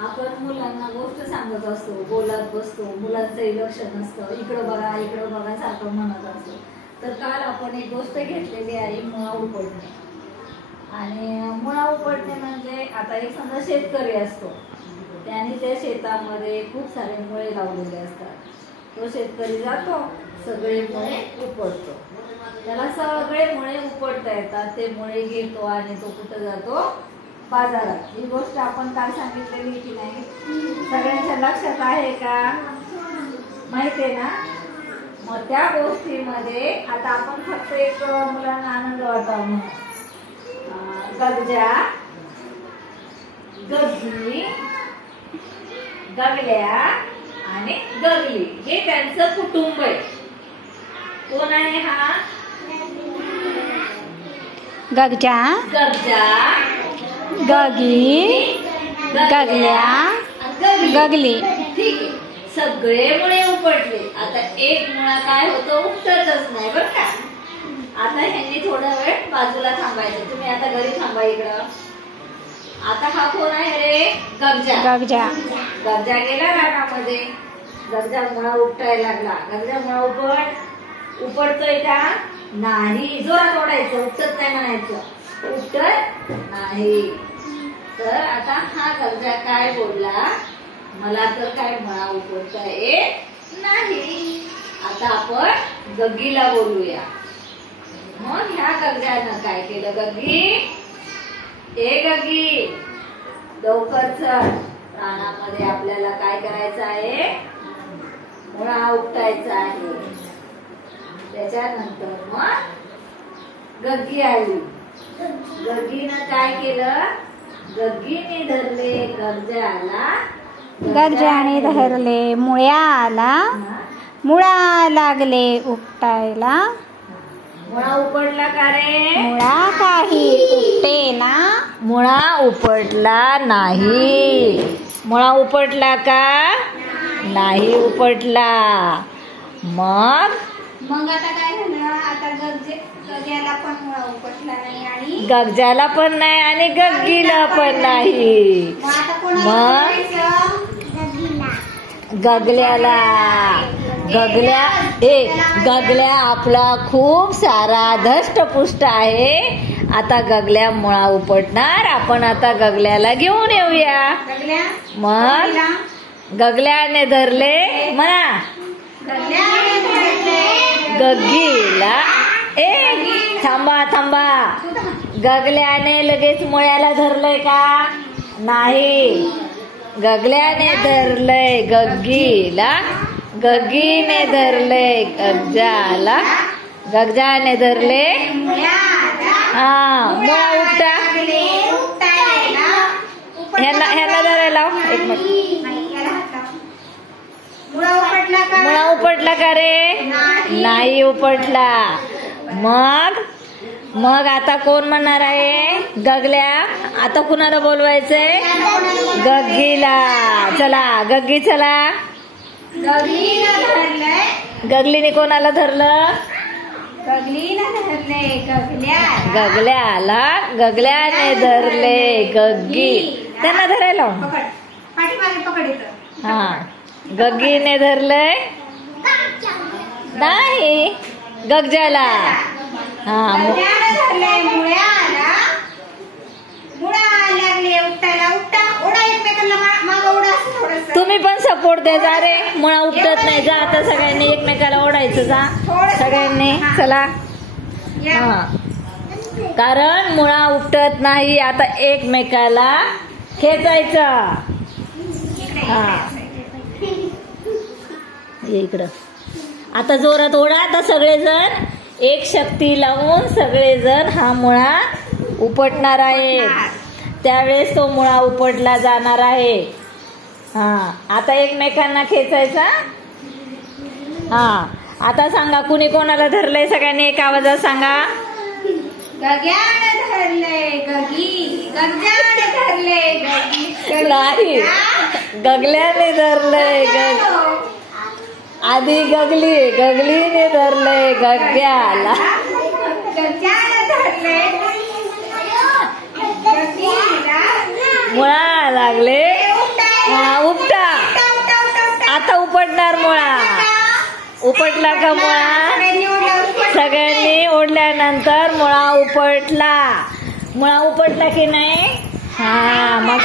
आपण मुलांना गोष्ट सांगत असतो, बोलत बसतो, मुलांचंही लक्ष नसतं, इकडं बघा सारखं म्हणत असतो. तर काल आपण एक गोष्ट घेतलेली आहे, मुळा उपटणे. आणि मुळा उपटणे म्हणजे आता एक समजा शेतकरी असतो, त्याने त्या शेतामध्ये खूप सारे मुळे लावलेले असतात. तो शेतकरी जातो, सगळे मुळे उपटतो. त्याला सगळे मुळे उपटता येतात. ते मुळे घेतो आणि तो कुठं जातो? बाजारात. ही गोष्ट आपण काल सांगितलेली की नाही? सगळ्यांच्या लक्षात आहे का? माहिती आहे ना? मग त्या गोष्टीमध्ये आता आपण फक्त एक मुलांना आनंद वाटावा म्हणून गगजा, गग्गी, गगल्या आणि गगली हे त्यांचं कुटुंब आहे. कोण आहे हा? गगजा, गगी, गगल्या, गगली. ठीक आहे. सगळे मुळे उपटले. आता एक मुळा काय होतं? उपटतच नाही बरं का. आता ह्यांनी थोडा वेळ बाजूला थांबायचं. तुम्ही आता घरी थांबा इकडं. आता हा कोण आहे रे? गगजा. गगजा गेला रानामध्ये. गगजा मुळा उपटायला लागला. गगजा मुळा उपटतोय का? नाही. जोरात ओढायचं. उपटत नाही म्हणायचं. उपटत नाही. तर आता हा गगजा काय बोलला? मला तर काय मुळा उपटता येत नाही. आता आपण गग्गीला बोलूया. मग ह्या गगजानं काय केलं? गग्गी, ए गग्गी, लवकर चल. रानामध्ये आपल्याला काय करायचं आहे? मुळा उपटायचा आहे. त्याच्यानंतर मग गग्गी आली. गग्गीनं काय केलं? गग्गीने धरले गगजाला. गगजाने धरले मुळ्याला. मुळा लागले उपटायला. मुळा उपटला का रे? मुळा काही उपटेना. मुळा उपटला नाही. मुळा उपटला का? नाही उपटला. मग आता काय झालं? आता गगजाला पण मुळा उपटला नाही आणि गगजाला पण नाही आणि गग्गीला पण नाही. मग गगल्याला. गगल्या आपला खूप सारा धष्टपुष्ट आहे. आता गगल्या मुळा उपटणार. आपण आता गगल्याला घेऊन येऊया. मग गगल्याने धरले म्हणा गग्गीला. थांबा. गगल्याने लगेच मुळ्याला धरलंय का? नाही. गगल्याने धरलंय गग्गीला. गग्गीने धरले गगजाला. गगजाने धरले मुळा उपटा. ह्यांना धरायला एक मिनिट. मुळा उपटला का रे? नाही उपटला. मग आता कोण म्हणणार आहे? गगल्या. आता कुणाला बोलवायचंय? गग्गीला. चला गग्गी चला. गगलीने कोणाला धरलं? गगल्याला. गगल्याने धरले गग्गी. त्यांना धरायला गग्गीने धरलंय नाही गगजाला. तुम्ही पण सपोर्ट द्या. जा रे. मुळा उपटत नाही. जा आता सगळ्यांनी एकमेकाला ओढायचं. जा सगळ्यांनी. चला. कारण मुळा उपटत नाही. आता एकमेकाला खेचायचं. इकडं आता जोरात ओढा. आता सगळेजण एक शक्ती लावून सगळेजण हा मुळा उपटणार आहेत. त्यावेळेस तो मुळा उपटला जाणार आहे. आता एकमेकांना खेचायचा. आता सांगा कुणी कोणाला धरलंय? सगळ्यांनी एक आवाजात सांगा. गग्याने धरले गगी. गगजाने धरले गगी. नाही. गगल्याने धरलंय आधी गगलीने धरलंय गग्याला. गगजाने धरले लागले. हा उपटा. आता उपटणार मुळा. उपटला का मुळा? सगळ्यांनी ओढल्यानंतर मुळा उपटला. मुळा उपटला की नाही? हा मग